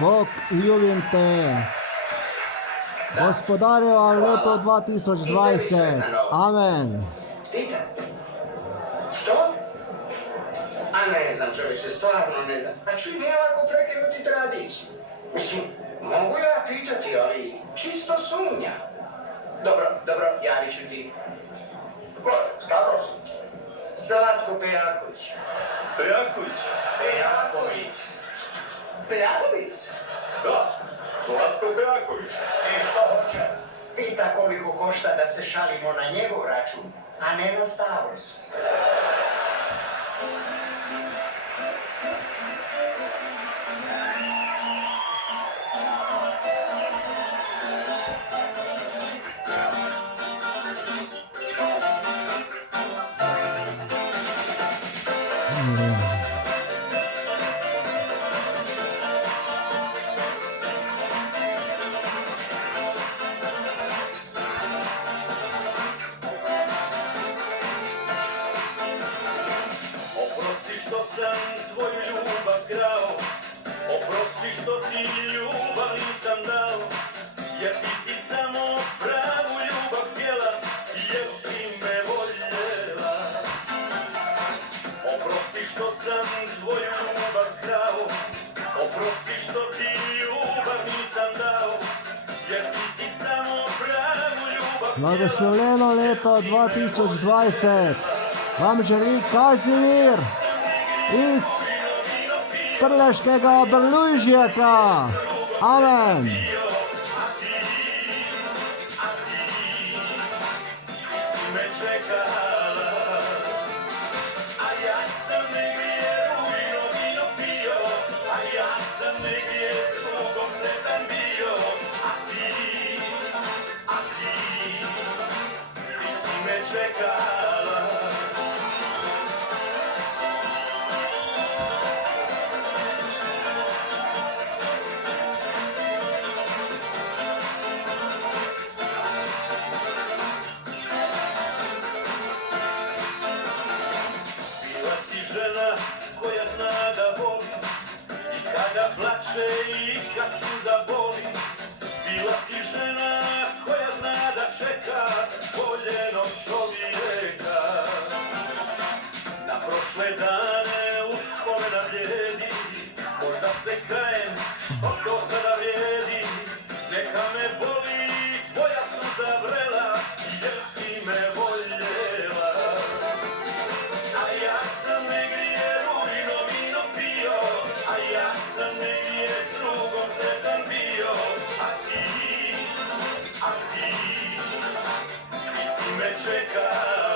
Bog, ljubim te. Gospodarjeva leto 2020. Amen. Što? A ne znam, čovječe, stvarno ne znam. A čuj, nije ovako prekinuti tradiciju. Mislim, mogu ja pitati, ali čisto sumnja. Dobro, javit ću ti. Ko je? Stavros? Zlatko Pejaković. Pejaković? Pejaković. Pejaković? Da, Zlatko Pejaković. I što hoće? Pita koliko košta da se šalimo na njegov račun, a ne na Stavros. Što sam tvoju ljubav grao, oprosti što ti ljubav nisam dao, jer ti si samo pravu ljubav htjela, jer si me voljela. Oprosti što sam tvoju ljubav grao, oprosti što ti ljubav nisam dao, jer ti si samo pravu ljubav htjela. Blagoslovljeno leto 2020 vam želi Kazimir iz Prleškega Brlužjaka. Amen. Koja zna da voli i kada plače i kad suza boli. Bila si žena koja zna da čeka voljenog čovjeka. Na prošle dane uspomena vrijedi, možda se kajem što to sada vrijedi. Neka me boli tvoja suza vrela, jer si me voljela. A ja sam negdje rujno vino pio, a ja sam negdje s drugom sretan bio. A ti si me čekala.